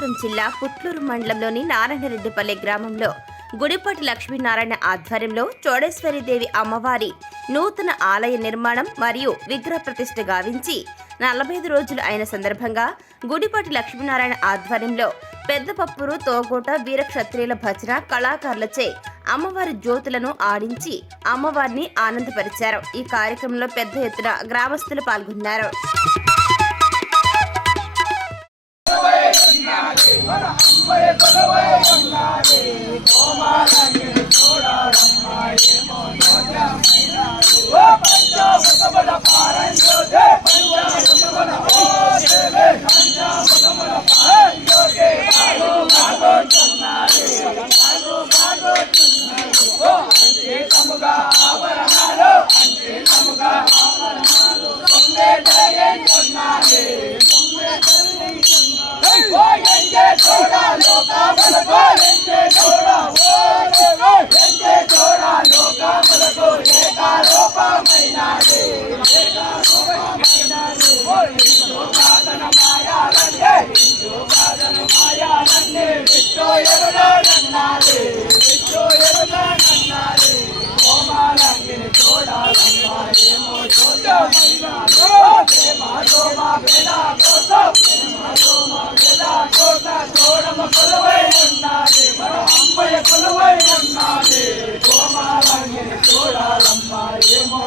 అనంతపురం జిల్లా పుట్లూరు మండలంలోని నారాయణరెడ్డిపల్లి గ్రామంలో గుడిపాటి లక్ష్మీనారాయణ ఆధ్వర్యంలో చోడేశ్వరీదేవి అమ్మవారి నూతన ఆలయ నిర్మాణం మరియు విగ్రహ ప్రతిష్ఠ గావించి 45 రోజులు అయిన సందర్భంగా గుడిపాటి లక్ష్మీనారాయణ ఆధ్వర్యంలో పెద్దపప్పూరు తోగోట వీరక్షత్రియుల భజన కళాకారులచే అమ్మవారి జ్యోతులను ఆడించి అమ్మవారిని ఆనందపరిచారు. ఈ కార్యక్రమంలో పెద్ద ఎత్తున గ్రామస్తులు పాల్గొన్నారు. చూడాలమ్మా ఏమో